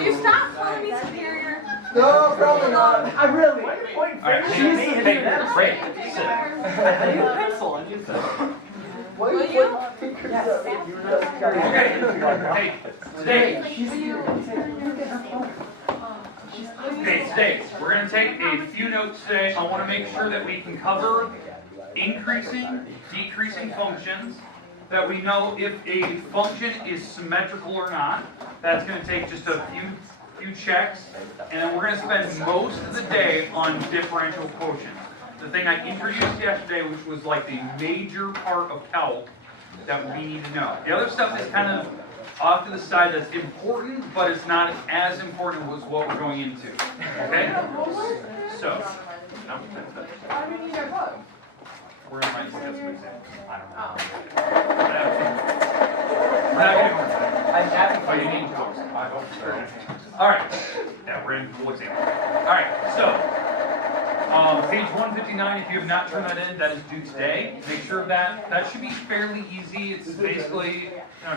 Will you stop calling me superior? No, probably not. I really. Alright, hey, great. Sit. I need a pencil. I need that. Will you? Okay, today we're going to take a few notes today. I want to make sure that we can cover increasing, decreasing functions, that we know if a function is symmetrical or not. That's going to take just a few checks, and then we're going to spend most of the day on differential quotients. The thing I introduced yesterday, which was like the major part of calc that we need to know. The other stuff is kind of off to the side that's important, but it's not as important as what we're going into. Okay? So, no, Why do we need our book? we're going to write some examples. I don't know. We're not going to I'm happy. Oh, you need books. Alright. Yeah, we're in full example. Alright, so page 159, if you have not turned that in, that is due today. Make sure that should be fairly easy. It's basically,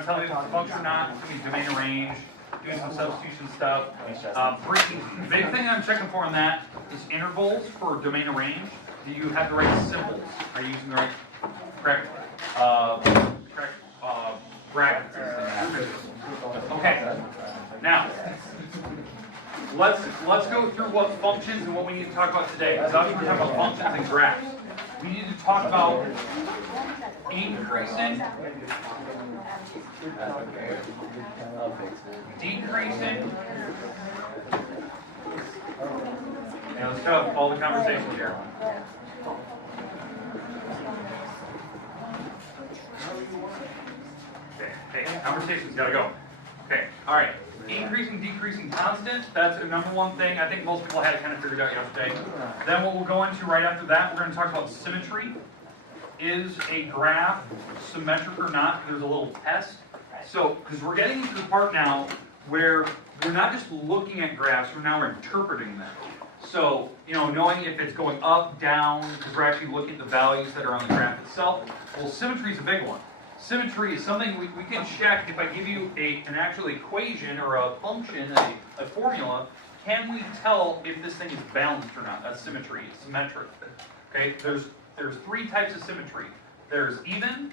telling me if it's a function or not. It's going to be domain and range, doing some substitution stuff. The big thing I'm checking for on that is intervals for domain and range. Do you have the right symbols? Are you using the correct brackets? Okay. Now, let's go through what functions and what we need to talk about today. Because obviously we're talking about functions and graphs. We need to talk about increasing, decreasing. Yeah, let's have all the conversations here. Okay, conversations gotta go. Okay, all right. Increasing, decreasing constant, that's a number one thing. I think most people had it kind of figured out yesterday. Then what we'll go into right after that, we're going to talk about symmetry. Is a graph symmetric or not? There's a little test. So, because we're getting into the part now where we're not just looking at graphs, we're interpreting them. So, knowing if it's going up, down, because we're actually looking at the values that are on the graph itself. Well, symmetry is a big one. Symmetry is something we can check if I give you an actual equation or a function, a formula, can we tell if this thing is balanced or not? That's symmetry, it's symmetric. Okay, there's three types of symmetry. There's even,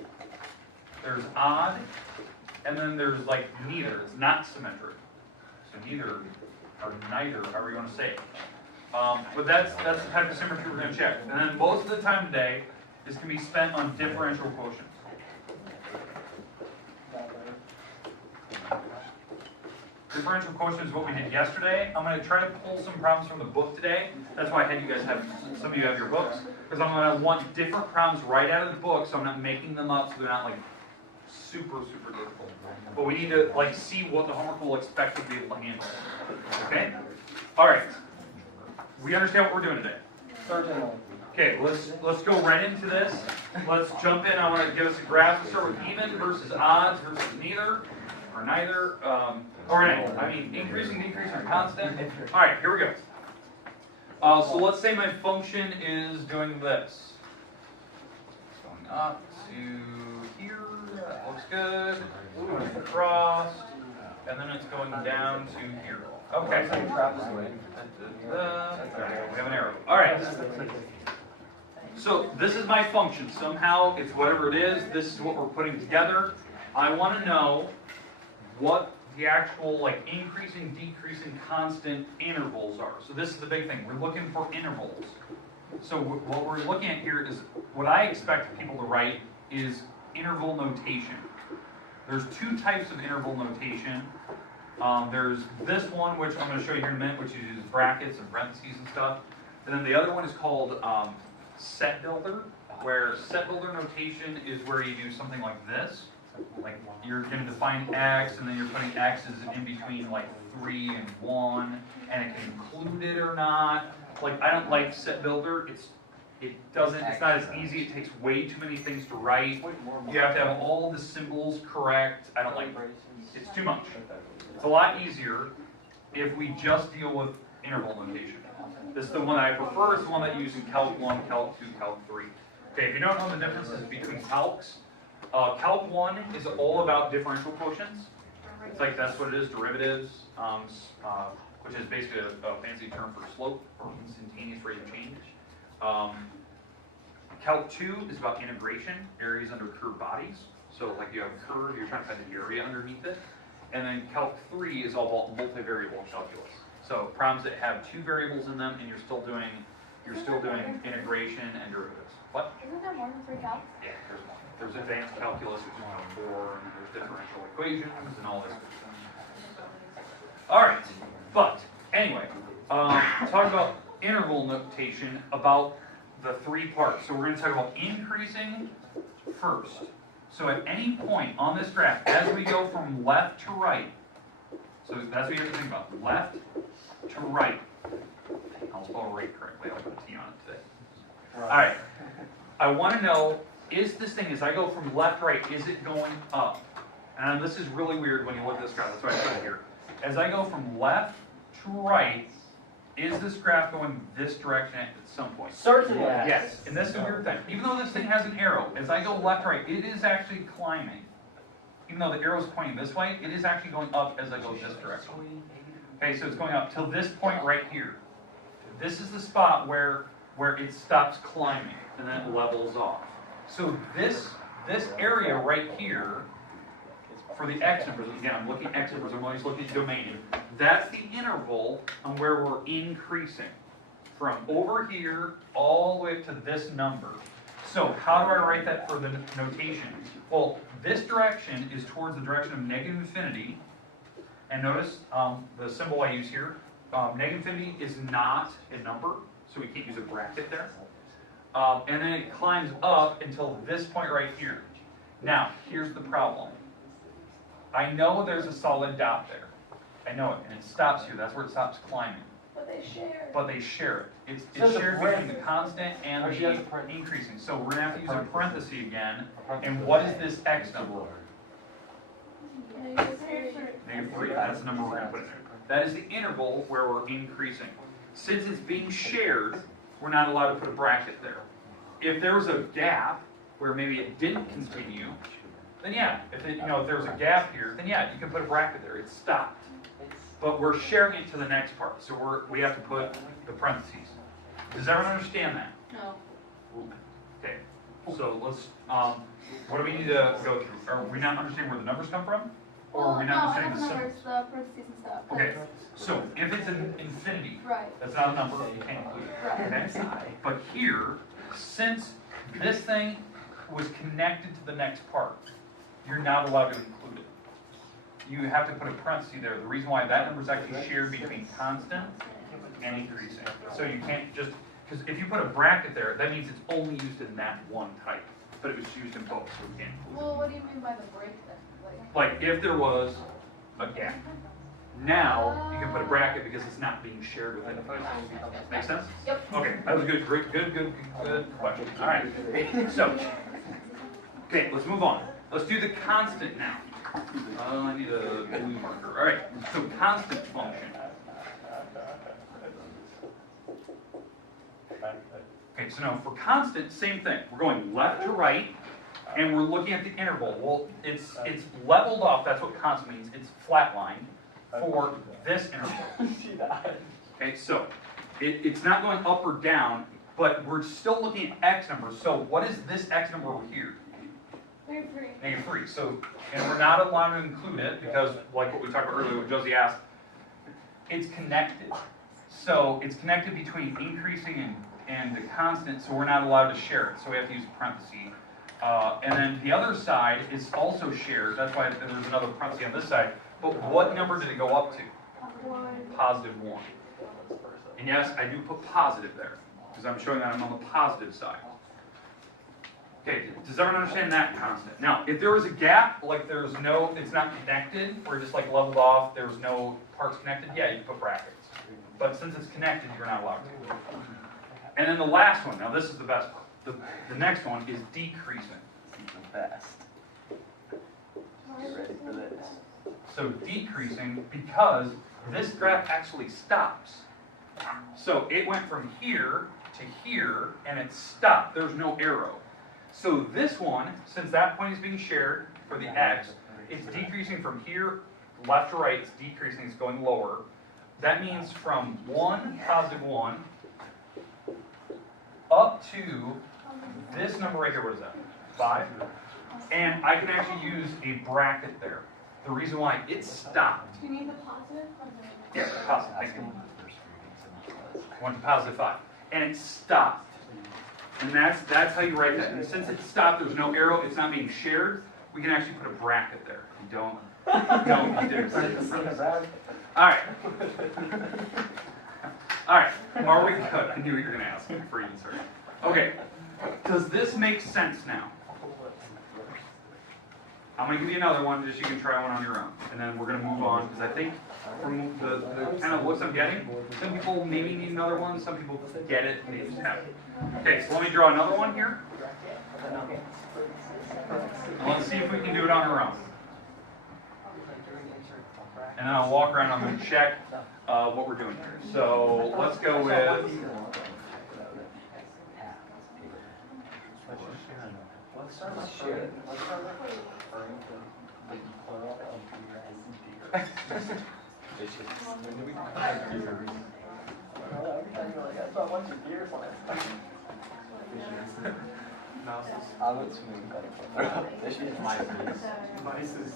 there's odd, and then there's like neither, it's not symmetric. So neither, or neither, however you want to say it. But that's the type of symmetry we're going to check. And then most of the time today is going to be spent on differential quotients. Differential quotient is what we did yesterday. I'm going to try to pull some problems from the book today. That's why I had you guys some of you have your books. Because I'm going to want different problems right out of the book, so I'm not making them up, so they're not like super difficult. But we need to see what the homework will expect to be able to handle. Okay? Alright. We understand what we're doing today. Okay, let's go right into this. Let's jump in. I want to give us a graph. Let's start with even versus odds versus neither. Or neither, increasing, decreasing, or constant. All right, here we go. So let's say my function is doing this. It's going up to here, that looks good. It's going across, and then it's going down to here. Okay. We have an arrow. All right. So this is my function. Somehow, it's whatever it is. This is what we're putting together. I want to know what the actual increasing, decreasing, constant intervals are. So this is the big thing. We're looking for intervals. So what we're looking at here is what I expect people to write is interval notation. There's two types of interval notation. There's this one, which I'm going to show you here in a minute, which uses brackets and parentheses and stuff. And then the other one is called set builder, where set builder notation is where you do something like this. Like you're going to define x, and then you're putting x's in between 3 and 1, and it can include it or not. I don't like set builder. It's not as easy. It takes way too many things to write. You have to have all the symbols correct. I don't like it. It's too much. It's a lot easier if we just deal with interval notation. This is the one I prefer. It's the one that you use in Calc 1, Calc 2, Calc 3. Okay, if you don't know the differences between calcs, Calc 1 is all about differential quotients. It's like, that's what it is, derivatives, which is basically a fancy term for slope or instantaneous rate of change. Calc 2 is about integration, areas under curved bodies. So like you have a curve, you're trying to find the area underneath it. And then Calc 3 is all about multivariable calculus. So problems that have two variables in them and you're still doing integration and derivatives. What? Isn't there more than 3 calcs? Yeah, there's more. There's advanced calculus, which is 4, and there's differential equations and all this good stuff. All right, but anyway, talk about interval notation about the 3 parts. So we're going to talk about increasing first. So at any point on this graph, as we go from left to right, so that's what you have to think about, left to right. I'll spell right correctly, I'll put a T on it today. All right, I want to know, is this thing, as I go from left to right, is it going up? And this is really weird when you look at this graph, that's why I put it here. As I go from left to right, is this graph going this direction at some point? Certainly. Yes, and this is a weird thing. Even though this thing has an arrow, as I go left to right, it is actually climbing. Even though the arrow is pointing this way, it is actually going up as I go this direction. Okay, so it's going up till this point right here. This is the spot where it stops climbing and then it levels off. So this area right here, for the x numbers, again, I'm looking at x numbers, I'm always looking at domain. That's the interval on where we're increasing from over here all the way up to this number. So how do I write that for the notation? Well, this direction is towards the direction of negative infinity. And notice the symbol I use here. Negative infinity is not a number, so we can't use a bracket there. And then it climbs up until this point right here. Now, here's the problem. I know there's a solid dot there. I know it, and it stops here. That's where it stops climbing. But they share. But they share it. It's So shared the between the constant and Oh, she has a the increasing. So we're going to have to use a parenthesis again. And what is this x number? Negative 3. That's the number we're going to put in there. That is the interval where we're increasing. Since it's being shared, we're not allowed to put a bracket there. If there was a gap where maybe it didn't continue, then yeah, if there's a gap here, then yeah, you can put a bracket there. It stopped. But we're sharing it to the next part, so we have to put the parentheses. Does everyone understand that? No. Okay. So let's. What do we need to go through? Are we not understanding where the numbers come from, or are we not understanding the symbols? the parentheses and stuff. Okay. So if it's an infinity, Right. that's not a number. You can't include it. Right. Okay. But here, since this thing was connected to the next part, you're not allowed to include it. You have to put a parenthesis there. The reason why that number is actually shared between constant and increasing. So you can't just, because if you put a bracket there, that means it's only used in that one type. But it was used in both, so we can't include Well, what do you mean by the break then? it. Like if there was a gap. Now you can put a bracket because it's not being shared with anything else. Make sense? Yep. Okay, that was good. Great, good question. All right. So, okay, let's move on. Let's do the constant now. I need a blue marker. All right. So constant function. Okay, so now for constant, same thing. We're going left to right, and we're looking at the interval. Well, it's leveled off. That's what constant means. It's flatlined for this interval. Okay, so it's not going up or down, but we're still looking at x numbers. So what is this x number over here? Negative 3. So, and we're not allowed to include it because, like what we talked about earlier, what Josie asked, it's connected. So it's connected between increasing and the constant, so we're not allowed to share it. So we have to use a parenthesis. And then the other side is also shared. That's why there's another parenthesis on this side. But what number did it go up to? Positive 1. And yes, I do put positive there because I'm showing that I'm on the positive side. Okay, does everyone understand that constant? Now, if there was a gap, like it's not connected, or just like leveled off, there's no parts connected, yeah, you put brackets. But since it's connected, you're not allowed to. And then the last one, now this is the best part. The next one is decreasing. The best. Get ready for this. So decreasing because this graph actually stops. So it went from here to here, and it stopped. There's no arrow. So this one, since that point is being shared for the x, it's decreasing from here left to right, it's decreasing, it's going lower. That means from 1, positive 1, up to this number right here, what is that? 5? And I can actually use a bracket there. The reason why it stopped. Do you need the positive or the Yeah, positive, thank you. Went to positive 5. And it stopped. And that's how you write that. And since it stopped, there's no arrow, it's not being shared, we can actually put a bracket there. You don't do Alright. Alright, are we good? I knew you were going to ask before you even started. Okay, does this make sense now? I'm going to give you another one, just so you can try one on your own. And then we're going to move on, because I think from the kind of looks I'm getting, some people maybe need another one, some people get it, and they just have it. Okay, so let me draw another one here. And let's see if we can do it on our own. And then I'll walk around and I'm going to check what we're doing here. So let's go with... Let's start with share. Let's start with referring to the plural of beer as beer. When do we come back to beer? Every time you're like, I saw a bunch of beers last time. I would swing better. This is my vices.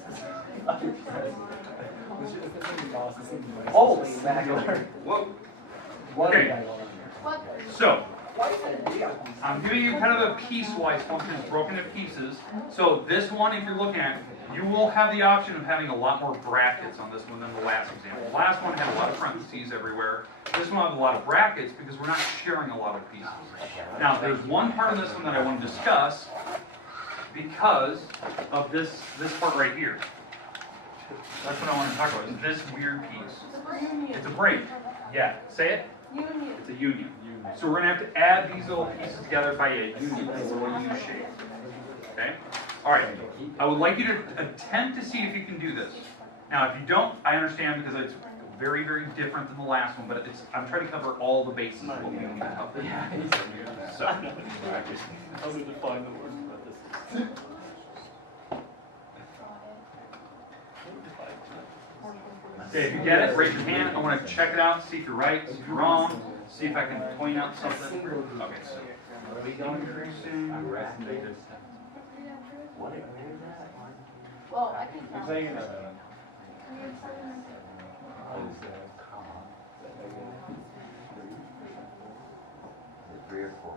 Holy mackerel. Whoa. What Okay. did I learn here? What? So, I'm giving you kind of a piecewise function, it's broken into pieces. So this one, if you're looking at, you will have the option of having a lot more brackets on this one than the last example. The last one had a lot of parentheses everywhere. This one has a lot of brackets because we're not sharing a lot of pieces. Now, there's one part of this one that I want to discuss because of this part right here. That's what I want to talk about, is this weird piece. It's a break. Yeah, say it. Union. It's a union. So we're going to have to add these little pieces together by a union, a little U shape. Okay? All right. I would like you to attempt to see if you can do this. Now, if you don't, I understand because it's very, very different than the last one, but I'm trying to cover all the bases of what we need to cover. So. How do we define the word parentheses? Okay, if you get it, raise your hand. I want to check it out, see if you're right, see if you're wrong, see if I can point out something. Okay, so. Increasing. Well, I can I'm saying it. Three or four.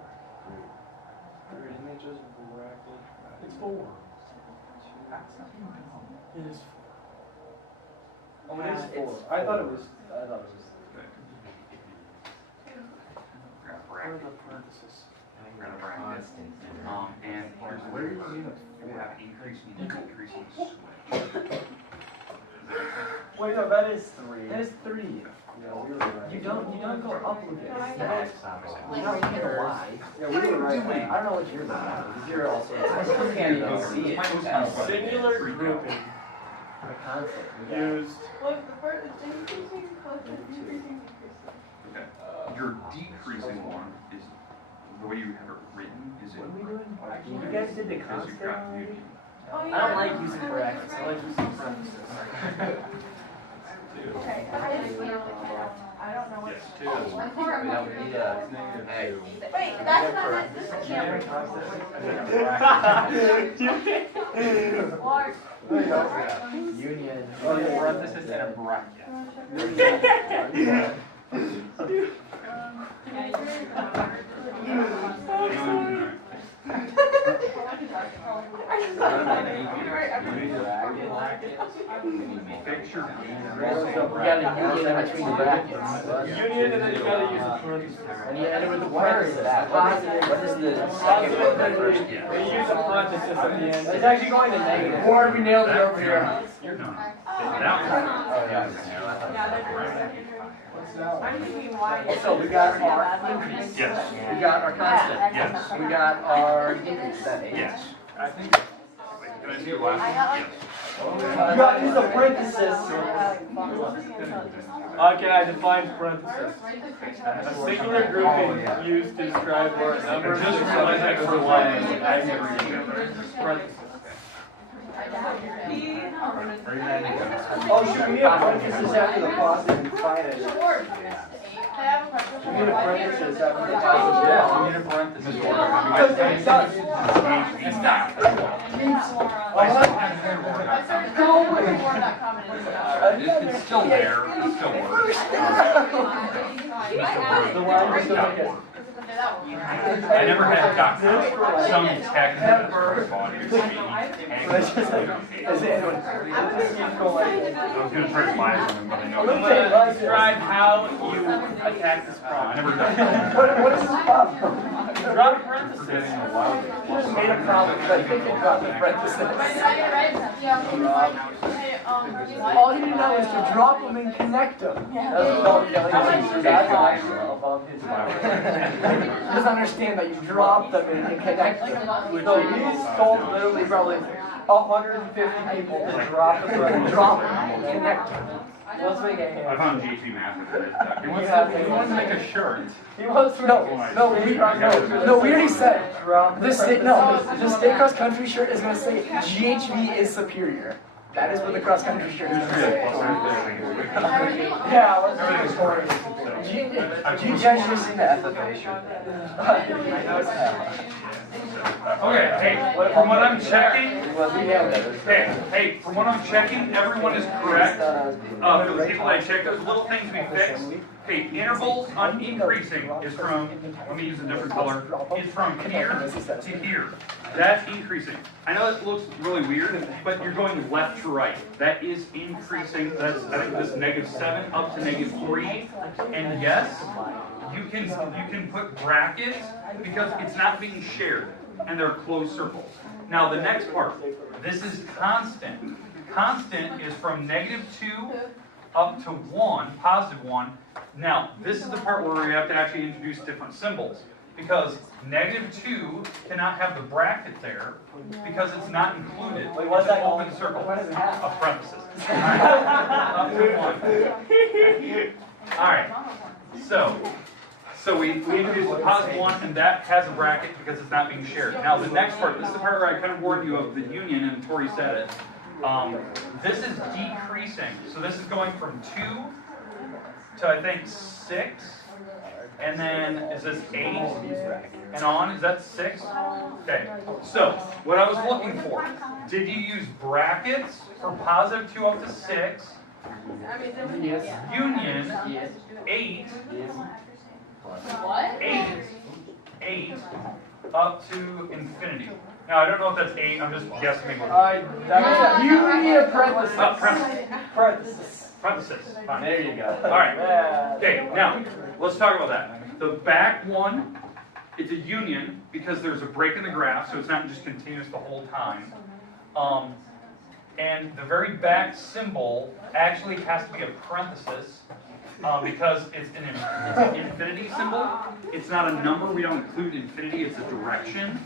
Isn't it just bracket? It's 4. It is 4. Oh, it is 4. I thought it was. Grab Where are bracket. the parentheses? Grab a bracket. And here's Where do you mean we have increasing and decreasing switch. Wait, no, that is 3. That is 3. Yeah, we were right. You don't go up with it. Right. That's you don't hit a Y. Yeah, we were right. I don't know what yours are. Because you're also. I can't even see it. Singular grouping The concept. used. Well, the first is increasing, plus the decreasing, decreasing. Okay. Your decreasing one is, the way you have it written, is it? What are we doing? You guys did the Because constant you've got already? union. Oh, I yeah. don't like using brackets. I like using parentheses. Okay, I don't know what. Yes. One part. Hey. Wait, that's not it, this is camera. Large. Union. Oh, yeah, Parenthesis and a bracket. Picture You got a union in between the brackets. Union, and then you gotta use a parenthesis. And you end it with the parenthesis. Positive. What is the second one? The first? They use a parenthesis at the end. It's actually going to negative. Ward, we nailed it over here. You're done. I'm thinking why. So we got our increase. Yes. We got our constant. Yes. We got our decrease. Yes. I think. Can I see your last one? Yes. You gotta use a parenthesis. Okay, I defined parenthesis. A singular grouping used to describe where a number I of just realized I subsets for are one. aligned as a parenthesis. Oh, should we need a parenthesis after the positive and find it? I have a question. We need a parenthesis after the Yeah, positive. we need a parenthesis. Because it does. It's still there, it still works. The line is still okay. I never had a doctor, some tech that was body That's just like, is it? I was gonna try to lie to him, but I know. I'm gonna describe how you attack this I problem. never done that. What is this problem? Drop a parenthesis. You just made a problem, but I think it dropped the parenthesis. All you need to know is to drop them and connect them. That's what Kelly does. Above his He doesn't understand that you drop them and connect them. No, he's told literally probably 150 people to drop them and connect them. Let's make it I found JT Math. He wants to make a shirt. He wants to no, we already said this state state cross country shirt is gonna say GHV is superior. That is what the cross country shirt is gonna say. Yeah, let's make a story. You guys should have seen the FFA shirt. Okay, hey, from what I'm checking, hey, from what I'm checking, everyone is correct. For the people I checked, those little things we fixed. Okay, intervals on increasing is from, let me use a different color, is from here to here. That's increasing. I know it looks really weird, but you're going left to right. That is increasing. That's, I think this -7 up to -3. And yes, you can put brackets because it's not being shared and they're closed circles. Now the next part, this is constant. Constant is from -2 up to 1, +1. Now, this is the part where we have to actually introduce different symbols, because -2 cannot have the bracket there, because it's not included. Wait, what's It's an that open called? circle. What does it have? A parenthesis. Up to 1. Alright, so we introduced the +1, and that has a bracket because it's not being shared. Now, the next part, this is the part where I kind of warned you of the union, and Tori said it. This is decreasing. So this is going from 2 to, I think, 6. And then, is this 8? And on, is that 6? Okay, so, what I was looking for, did you use brackets for +2 up to 6? Yes. Union, Yes. 8. What? 8 up to infinity. Now, I don't know if that's 8, I'm just guessing. You need a parenthesis. Parenthesis. Parenthesis. Fine. There you go. Alright. Okay, now, let's talk about that. The back one, it's a union because there's a break in the graph, so it's not just continuous the whole time. And the very back symbol actually has to be a parenthesis because it's an infinity symbol. It's not a number, we don't include infinity, it's a direction.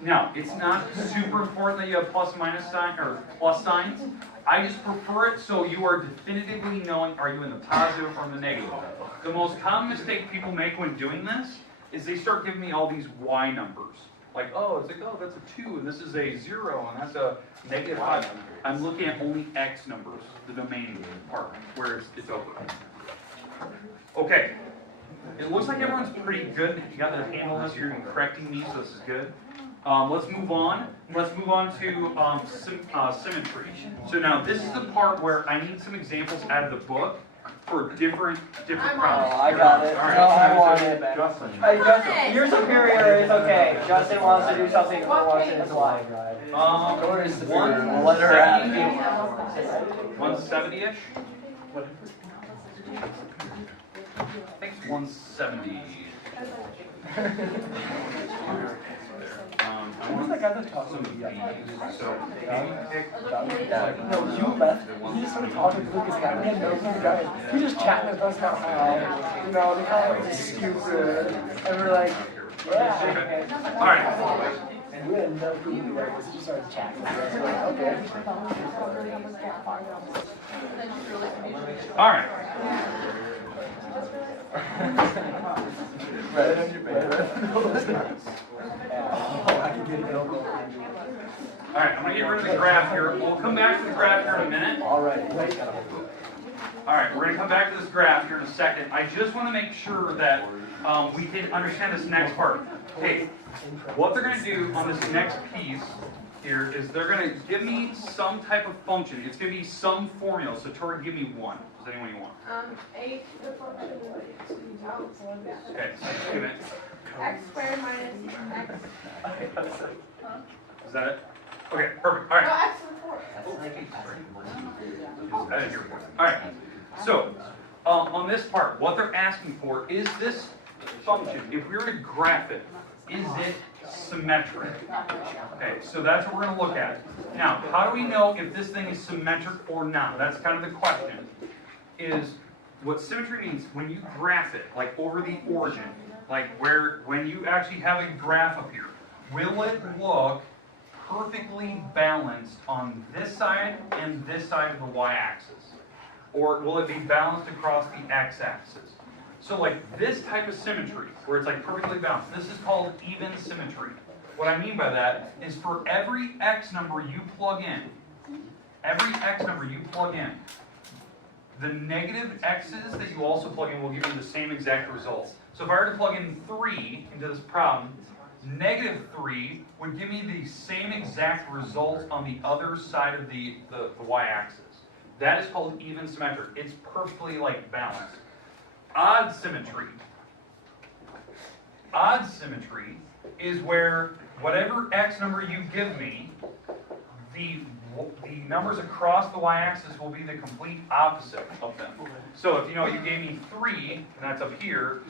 Now, it's not super important that you have plus minus sign or plus signs. I just prefer it so you are definitively knowing, are you in the positive or the negative. The most common mistake people make when doing this is they start giving me all these Y numbers. Like, oh, it's like, oh, that's a 2, and this is a 0, and that's a -5. I'm looking at only X numbers, the domain part, where it's open. Okay. It looks like everyone's pretty good. You got the handle on this. You're correcting me, so this is good. Let's move on. Let's move on to symmetry. So now this is the part where I need some examples out of the book for different problems. Oh, I got it. All right. No, I want it. Justin. Hey, Justin, your superior is okay. Justin wants to do something that wants in his life. Your superior. Let her have it. 170-ish? I think it's 170. I want some B, so can you pick No, you left. He just started talking to Lucas now. We had no clue, guys. He just chatting with us about how, they call him stupid. And we're like, yeah. All right. And we had no clue who he was. He just started chatting with us. We're like, okay. All right. Right on your bed. Oh, I can get it. All right, I'm gonna get rid of the graph here. We'll come back to the graph here in a minute. All right. All right, we're gonna come back to this graph here in a second. I just want to make sure that we can understand this next part. Okay, what they're gonna do on this next piece here is they're gonna give me some type of function. It's gonna be some formula. So Tori, give me one. Does anyone you want? A to the function Okay, so give it. x squared minus x. Is that it? Okay, perfect. All right. No, x to the fourth. That is your point. All right. So, on this part, what they're asking for is this function. If we were to graph it, is it symmetric? Okay, so that's what we're going to look at. Now, how do we know if this thing is symmetric or not? That's kind of the question. Is what symmetry means when you graph it, like over the origin, like when you actually have a graph up here, will it look perfectly balanced on this side and this side of the y-axis? Or will it be balanced across the x-axis? So like this type of symmetry, where it's like perfectly balanced, this is called even symmetry. What I mean by that is for every x number you plug in, the negative x's that you also plug in will give you the same exact results. So if I were to plug in 3 into this problem, negative 3 would give me the same exact result on the other side of the y-axis. That is called even symmetric. It's perfectly like balanced. Odd symmetry is where whatever x number you give me, the numbers across the y-axis will be the complete opposite of them. So if you gave me 3, and that's up here,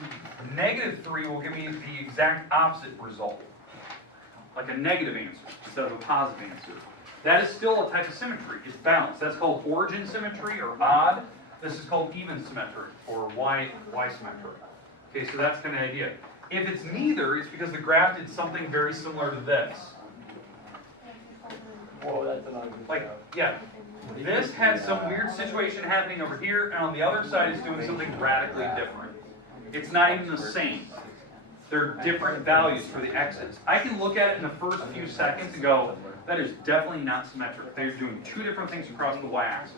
negative 3 will give me the exact opposite result. Like a negative answer instead of a positive answer. That is still a type of symmetry. It's balanced. That's called origin symmetry or odd. This is called even symmetric or y symmetric. Okay, so that's kind of the idea. If it's neither, it's because the graph did something very similar to this. Whoa, that's an ugly Like, yeah, this had some weird situation happening over here, and on the other side it's doing something radically different. It's not even the same. They're different values for the x's. I can look at it in the first few seconds and go, that is definitely not symmetric. They're doing two different things across the y-axis.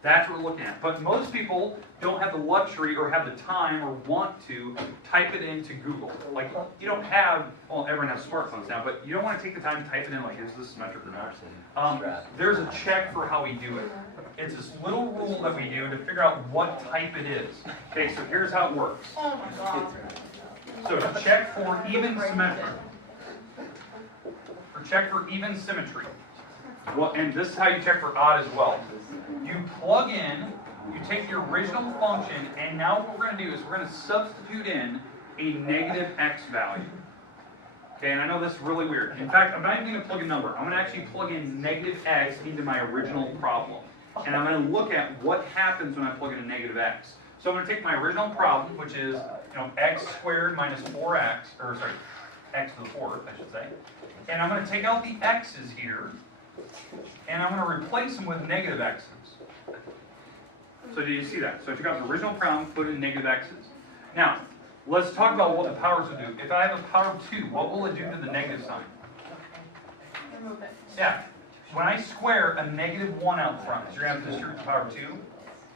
That's what we're looking at. But most people don't have the luxury or have the time or want to type it into Google. Like, you don't have, well, everyone has smartphones now, but you don't want to take the time to type it in like, is this symmetric or not? There's a check for how we do it. It's this little rule that we do to figure out what type it is. Okay, so here's how it works. Oh my god. So to check for even symmetry, well, and this is how you check for odd as well. You plug in, you take your original function, and now what we're going to do is we're going to substitute in a negative x value. Okay, and I know this is really weird. In fact, I'm not even going to plug a number. I'm going to actually plug in negative x into my original problem. And I'm going to look at what happens when I plug in a negative x. So I'm going to take my original problem, which is x squared minus 4x, or sorry, x to the fourth, I should say. And I'm going to take out the x's here, and I'm going to replace them with negative x's. So do you see that? So I took out the original problem, put in negative x's. Now, let's talk about what the powers will do. If I have a power of 2, what will it do to the negative sign? Remove it. Yeah. When I square a negative 1 out front, so you're going to have to distribute the power of 2,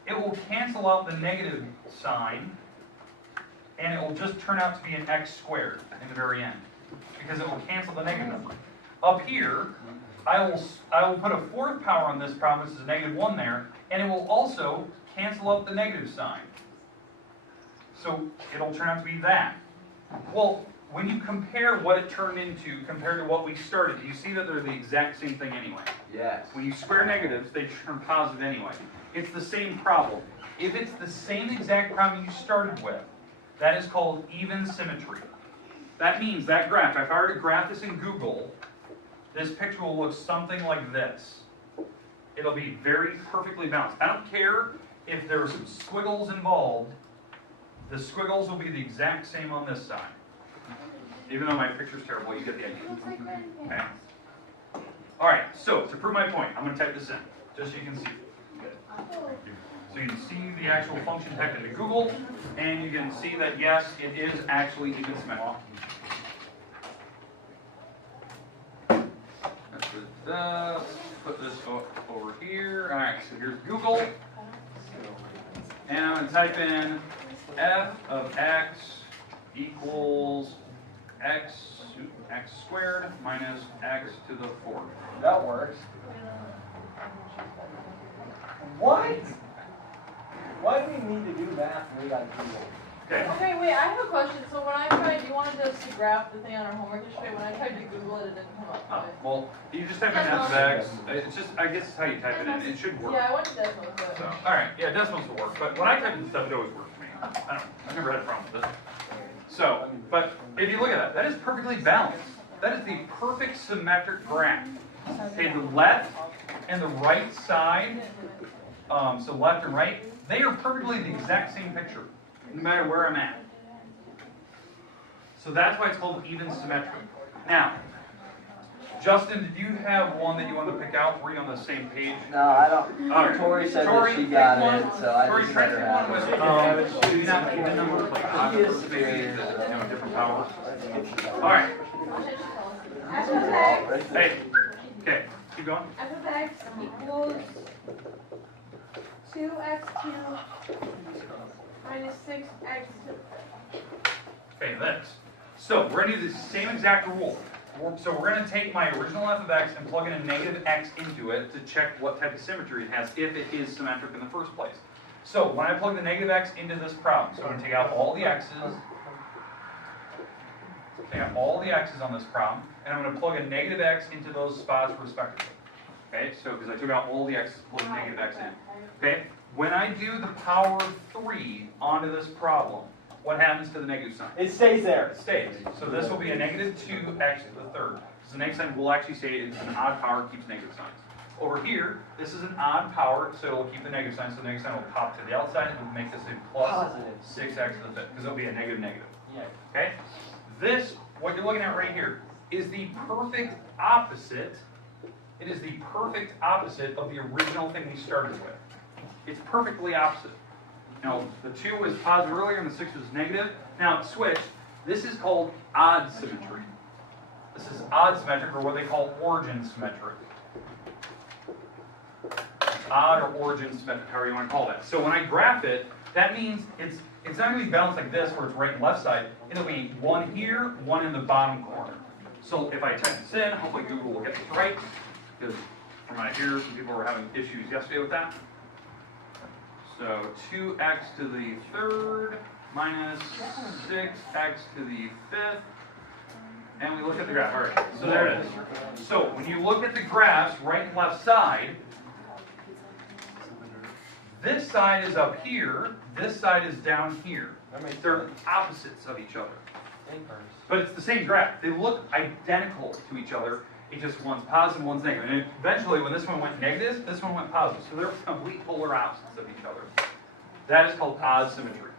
it will cancel out the negative sign, and it will just turn out to be an x squared in the very end, because it will cancel the negative number. Up here, I will put a fourth power on this problem, which is a negative 1 there, and it will also cancel out the negative sign. So it'll turn out to be that. Well, when you compare what it turned into compared to what we started, you see that they're the exact same thing anyway. Yes. When you square negatives, they turn positive anyway. It's the same problem. If it's the same exact problem you started with, that is called even symmetry. That means that graph, if I were to graph this in Google, this picture will look something like this. It'll be very perfectly balanced. I don't care if there are some squiggles involved. The squiggles will be the exact same on this side. Even though my picture's terrible, you get the idea. Okay? All right, so to prove my point, I'm going to type this in, just so you can see. So you can see the actual function typed into Google, and you can see that, yes, it is actually even symmetric. That's let's put this over here. All right, so here's Google. And I'm going to type in f of x equals x squared minus x to the 4th. That works. What? Why do we need to do math when we got Google? Okay. Okay, wait, I have a question. So when I tried, you wanted us to graph the thing on our homework yesterday. When I tried to Google it, it didn't come up. Oh, well, you just type in f of x. It's just, I guess, it's how you type it in. It should work. Yeah, I went to Decimals, but... So, all right, yeah, decimals will work. But when I type in stuff, it always works for me. I don't know. I've never had a problem with it. So, but if you look at that, that is perfectly balanced. That is the perfect symmetric graph. Okay, the left and the right side, so left and right, they are perfectly the exact same picture, no matter where I'm at. So that's why it's called even symmetry. Now, Justin, did you have one that you wanted to pick out? Were you on the same page? No, I don't. All right. Tori said Tori, that she got pick it, one. so I Tori, just try let to her pick have one it. with, do not even numbers, like odd numbers, maybe, different powers. All right. F of x, Hey, okay, keep going. f of x equals 2x cubed minus 6x. Okay, this. So we're going to do the same exact rule. So we're going to take my original f of x and plug in a negative x into it to check what type of symmetry it has, if it is symmetric in the first place. So when I plug the negative x into this problem, so I'm going to take out all the x's, take out all the x's on this problem, and I'm going to plug a negative x into those spots respectively. Okay, so because I took out all the x's, plug negative x in. Okay, when I do the power 3 onto this problem, what happens to the negative sign? It stays there. It stays. So this will be a negative 2x to the 3rd. Because the negative sign will actually say it's an odd power, keeps negative signs. Over here, this is an odd power, so it will keep the negative sign, so the negative sign will pop to the outside and will make this a plus Positive. 6x to the 5th, because it'll be a negative negative. Yeah. Okay? This, what you're looking at right here, is the perfect opposite. It is the perfect opposite of the original thing we started with. It's perfectly opposite. Now, the 2 was positive earlier and the 6 was negative. Now, switch. This is called odd symmetry. This is odd symmetric, or what they call origin symmetric. Odd or origin symmetric, however you want to call that. So when I graph it, that means it's not going to be balanced like this, where it's right and left side. It'll be one here, one in the bottom corner. So if I type this in, hopefully Google will get this right, because from what I hear, some people were having issues yesterday with that. So 2x to the 3rd minus 6x to the 5th. And we look at the graph. All right, so there it is. So when you look at the graphs, right and left side, this side is up here, this side is down here. They're opposites of each other. But it's the same graph. They look identical to each other. It just one's positive, one's negative. And eventually, when this one went negative, this one went positive. So they're complete polar opposites of each other. That is called odd symmetry.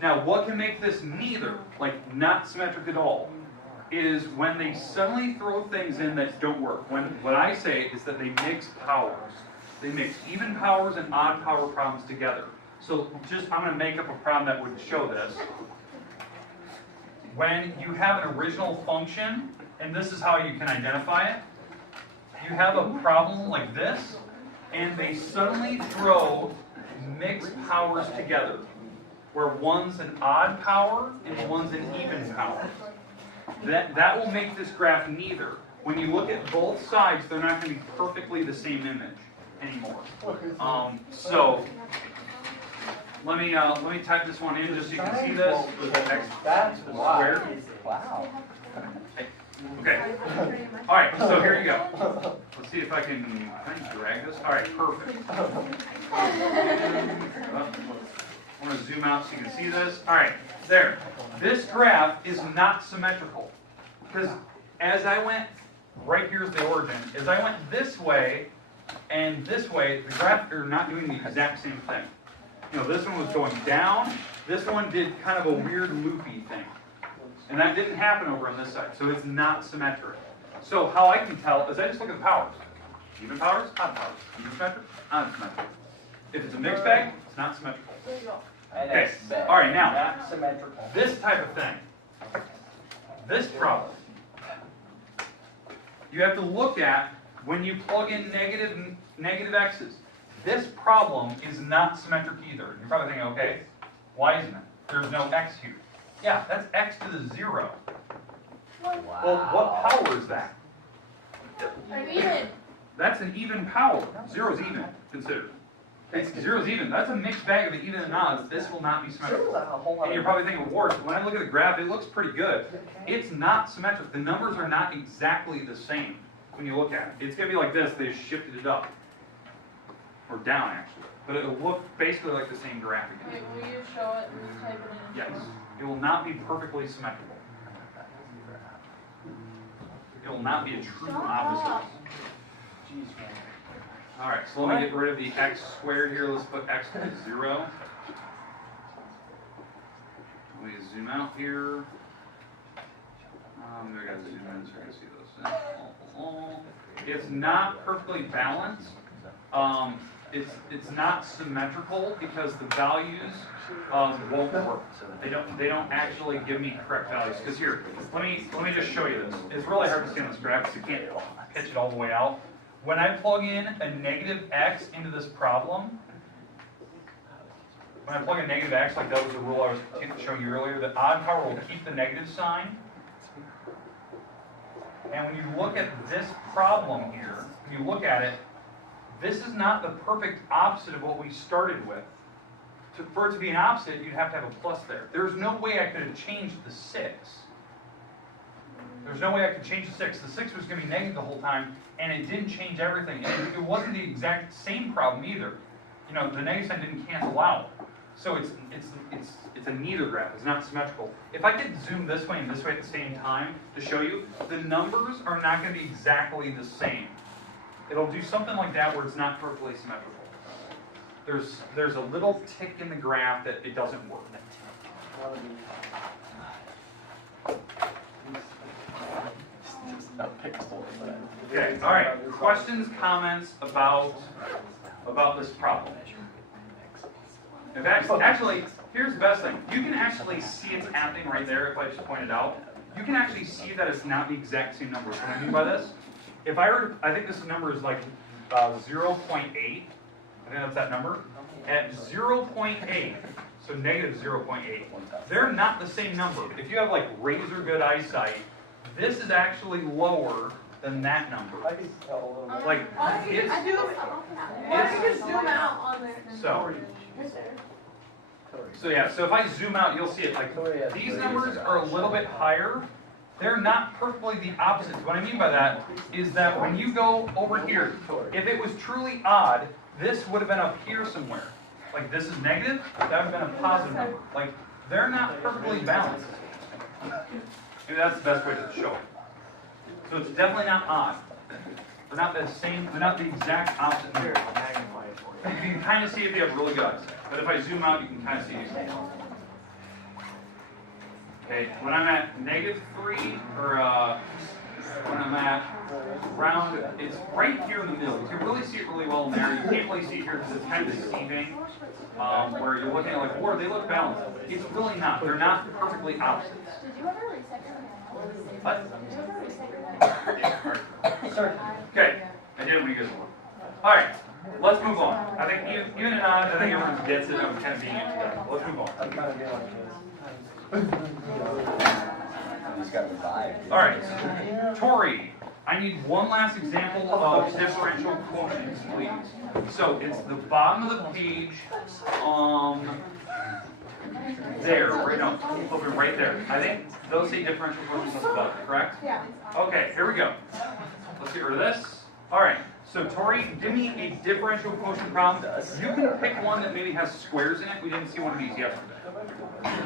Now, what can make this neither, like not symmetric at all, is when they suddenly throw things in that don't work. What I say is that they mix powers. They mix even powers and odd power problems together. So I'm going to make up a problem that would show this. When you have an original function, and this is how you can identify it, you have a problem like this, and they suddenly throw mixed powers together, where one's an odd power and one's an even power. That will make this graph neither. When you look at both sides, they're not going to be perfectly the same image anymore. So let me type this one in just so you can see this. That's Square. wow. Okay. All right. So here you go. Let's see if I can drag this. All right. Perfect. I want to zoom out so you can see this. All right. There. This graph is not symmetrical because as I went, right here's the origin. As I went this way and this way, the graph are not doing the exact same thing. You know, this one was going down. This one did kind of a weird loopy thing. And that didn't happen over on this side, so it's not symmetric. So how I can tell is I just look at the powers. Even powers, odd powers. Even symmetric, odd symmetric. If it's a mixed bag, it's not symmetrical. There you go. Okay, all right, now, Not symmetrical. this type of thing, this problem, you have to look at when you plug in negative x's, this problem is not symmetric either. And you're probably thinking, okay, why isn't it? There's no x here. Yeah, that's x to the 0. Wow. Well, what power is that? Even. That's an even power. 0's even, consider. Okay, 0's even. That's a mixed bag of even and odds. This will not be symmetrical. And you're probably thinking, Ward, when I look at the graph, it looks pretty good. It's not symmetric. The numbers are not exactly the same when you look at it. It's going to be like this. They shifted it up. Or down, actually. But it'll look basically like the same graph again. Wait, will you show it and type it in? Yes. It will not be perfectly symmetrical. It will not be a true opposite. Alright, so let me get rid of the x squared here. Let's put x to 0. Let me zoom out here. Maybe I gotta zoom in so I can see this. It's not perfectly balanced. It's not symmetrical because the values won't work. They don't actually give me correct values. Because here, let me just show you this. It's really hard to see on this graph because you can't pitch it all the way out. When I plug in a negative x into this problem, when I plug a negative x, like that was the rule I was showing you earlier, the odd power will keep the negative sign. And when you look at this problem here, when you look at it, this is not the perfect opposite of what we started with. For it to be an opposite, you'd have to have a plus there. There's no way I could have changed the 6. There's no way I could change the 6. The 6 was going to be negative the whole time, and it didn't change everything. And it wasn't the exact same problem either. You know, the negative sign didn't cancel out. So it's a neither graph. It's not symmetrical. If I could zoom this way and this way at the same time to show you, the numbers are not going to be exactly the same. It'll do something like that where it's not perfectly symmetrical. There's a little tick in the graph that it doesn't work. Okay, all right. Questions, comments about this problem? If actually, here's the best thing. You can actually see it's happening right there if I just point it out. You can actually see that it's not the exact same number. What I mean by this? If I were, I think this number is like 0.8. I think that's that number. At 0.8, so negative 0.8, they're not the same number. If you have like razor good eyesight, this is actually lower than that number. I can tell a little bit. Like, Why it's, don't you zoom out on there? so yeah, so if I zoom out, you'll see it. Like, these numbers are a little bit higher. They're not perfectly the opposites. What I mean by that is that when you go over here, if it was truly odd, this would have been up here somewhere. Like this is negative, that would have been a positive number. Like, they're not perfectly balanced. Maybe that's the best way to show it. So it's definitely not odd. They're not the same, they're not the exact opposite number. You can kind of see if you have really good eyesight. But if I zoom out, you can kind of see these things. Okay, when I'm at -3, or when I'm at round, it's right here in the middle. You can really see it really well in there. You can't really see it here because it's kind of deceiving, where you're looking at like, whoa, they look balanced. It's really not. They're not perfectly opposites. Did you ever reset your What? Did you ever reset your Okay, I did it when you guys were. All right, let's move on. I think even and I think everyone gets it. I'm kind of being into that. Let's move on. I'm kind of doing like this. Just got revived. All right, Tori, I need one last example of differential quotients, please. So it's the bottom of the page, there, right, no, flipping right there. I think those say differential quotients above, correct? Yeah. Okay, here we go. Let's get rid of this. All right, so Tori, give me a differential quotient problem. You can pick one that maybe has squares in it. We didn't see one of these yesterday.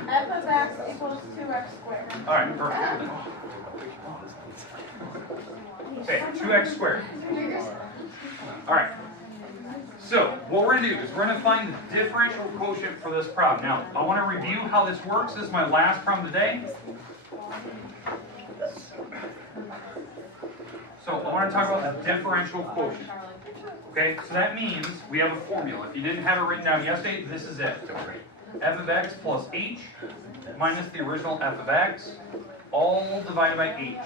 F of x equals 2x squared. All right, perfect. Okay, 2x squared. All right. So what we're going to do is we're going to find the differential quotient for this problem. Now, I want to review how this works. This is my last problem today. So I want to talk about the differential quotient. Okay, so that means we have a formula. If you didn't have it written down yesterday, this is it. F of x plus h minus the original f of x, all divided by h.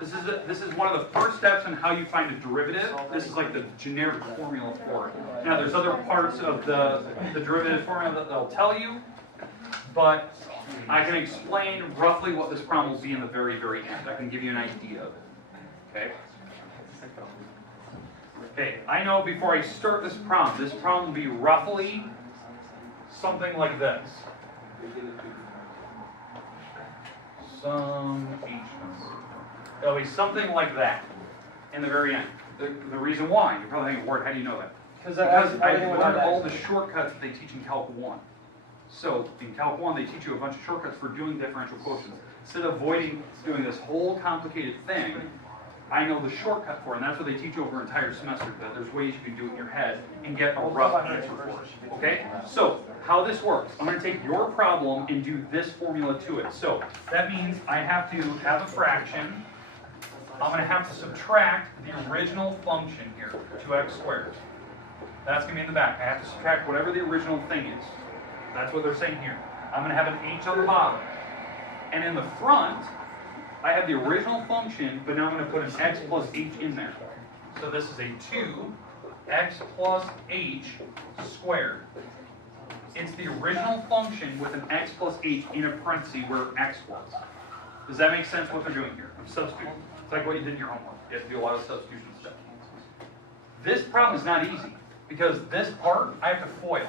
This is one of the first steps in how you find a derivative. This is like the generic formula for it. Now there's other parts of the derivative formula that they'll tell you, but I can explain roughly what this problem will be in the very, very end. I can give you an idea of it. Okay? Okay, I know before I start this problem will be roughly something like this. Some H number. It'll be something like that in the very end. The reason why, you're probably thinking, Ward, how do you know that? Because I learned all the shortcuts that they teach in Calc 1. So in Calc 1, they teach you a bunch of shortcuts for doing differential quotients. Instead of avoiding doing this whole complicated thing, I know the shortcut for it, and that's what they teach you over an entire semester, that there's ways you can do it in your head and get a rough answer for it. Okay? So, how this works, I'm going to take your problem and do this formula to it. So, that means I have to have a fraction. I'm going to have to subtract the original function here, 2x squared. That's going to be in the back. I have to subtract whatever the original thing is. That's what they're saying here. I'm going to have an h on the bottom. And in the front, I have the original function, but now I'm going to put an x plus h in there. So this is a 2x plus h squared. It's the original function with an x plus h in a parenthesis where x was. Does that make sense what they're doing here? I'm substituting. It's like what you did in your homework. You have to do a lot of substitution stuff. This problem is not easy because this part I have to FOIL.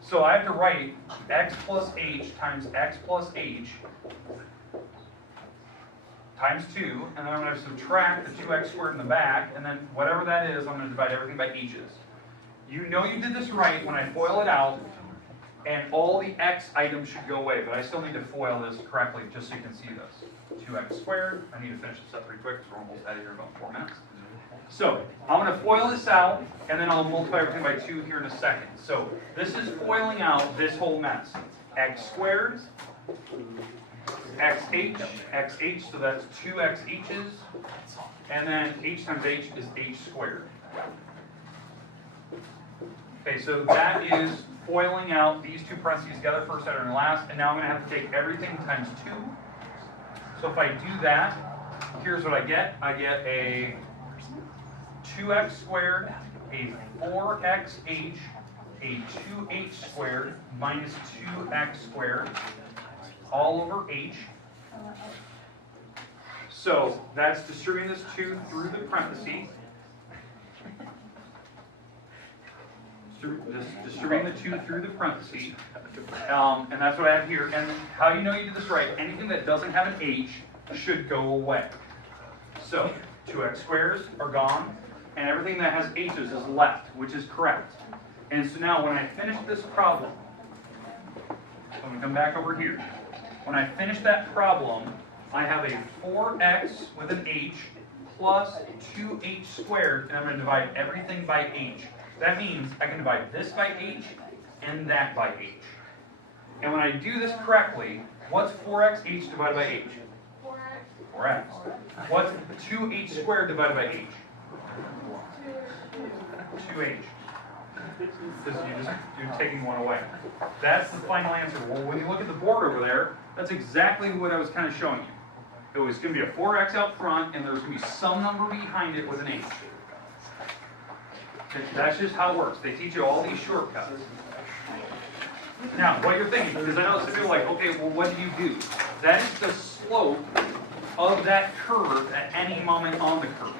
So I have to write x plus h times x plus h times 2, and then I'm going to subtract the 2x squared in the back, and then whatever that is, I'm going to divide everything by h's. You know you did this right when I FOIL it out, and all the x items should go away, but I still need to FOIL this correctly just so you can see this. 2x squared, I need to finish this up pretty quick because we're almost out of here in about 4 minutes. So, I'm going to FOIL this out, and then I'll multiply everything by 2 here in a second. So, this is FOILing out this whole mess. X squared, xh, xh, so that's 2xh's, and then h times h is h squared. Okay, so that is FOILing out these two parentheses together, first, second, and last, and now I'm going to have to take everything times 2. So if I do that, here's what I get. I get a 2x squared, a 4xh, a 2h squared minus 2x squared, all over h. So that's distributing this 2 through the parentheses. Distributing the 2 through the parentheses. And that's what I have here. And how you know you did this right, anything that doesn't have an h should go away. So 2x squares are gone, and everything that has h's is left, which is correct. And so now when I finish this problem, so I'm going to come back over here. When I finish that problem, I have a 4x with an h plus 2h squared, and I'm going to divide everything by h. That means I can divide this by h and that by h. And when I do this correctly, what's 4xh divided by h? 4x. What's 2h squared divided by h? 2h. You're taking one away. That's the final answer. Well, when you look at the board over there, that's exactly what I was kind of showing you. It was going to be a 4x out front, and there was going to be some number behind it with an h. That's just how it works. They teach you all these shortcuts. Now, what you're thinking, because I know some people are like, okay, well, what do you do? That is the slope of that curve at any moment on the curve.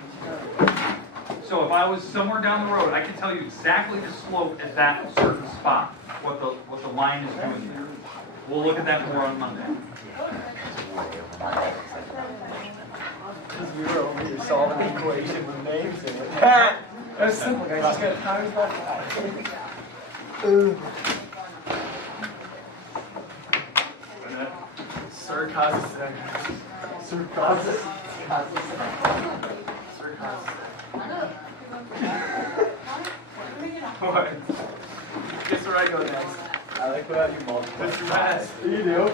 So if I was somewhere down the road, I can tell you exactly the slope at that certain spot, what the line is doing there. We'll look at that more on Monday. Because we were over here solving an equation with names in it. That's simple, guys. Just got times by 5. Sir causes Sir causes Sir causes. What? Guess where I go next? I like what you multiply. Mr. Mass. You do.